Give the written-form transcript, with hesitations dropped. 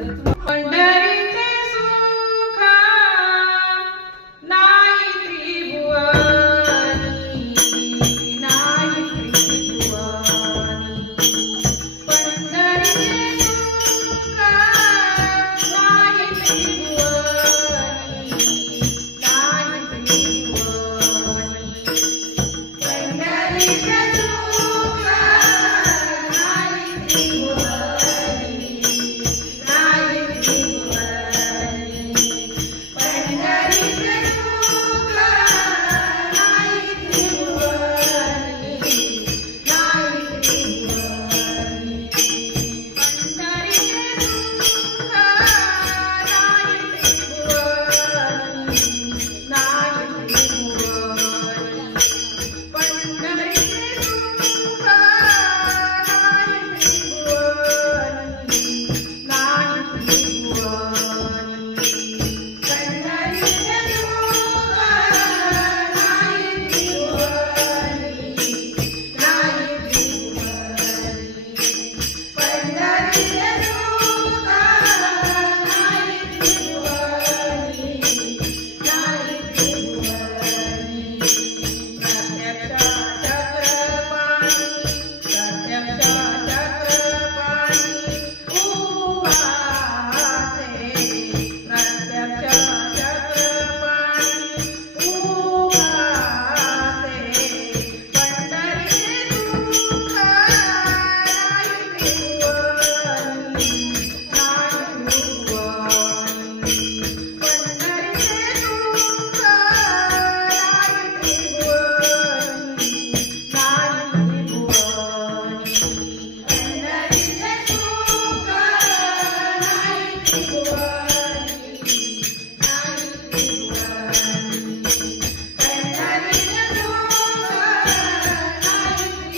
पंढरीचे सुख नाही त्रिभुवनी, नाही त्रिभुवनी. पंढरीचे सुख नाही त्रिभुवनी, नाही त्रिभुवनी. पंढरीचे सुख नाही त्रिभुवनी, नाही त्रिभुवनी. पंढरीचे सुख नाही त्रिभुवनी, नाही त्रिभुवनी. पंढरीचे सुख नाही त्रिभुवनी, नाही त्रिभुवनी. पंढरीचे सुख नाही त्रिभुवनी, नाही त्रिभुवनी. पंढरीचे सुख नाही त्रिभुवनी, नाही त्रिभुवनी. पंढरीचे सुख नाही त्रिभुवनी, नाही त्रिभुवनी. प्रत्यक्ष चक्रपाणी, प्रत्यक्ष चक्रपाणी उभासे, प्रत्यक्ष चक्रपाणी उभासे. पंढरीचे सुख नाही त्रिभुवनी, नाही त्रिभुवनी. पंढरीचे सुख नाही त्रिभुवनी, नाही त्रिभुवनी. पंढरीचे सुख नाही त्रिभुवनी.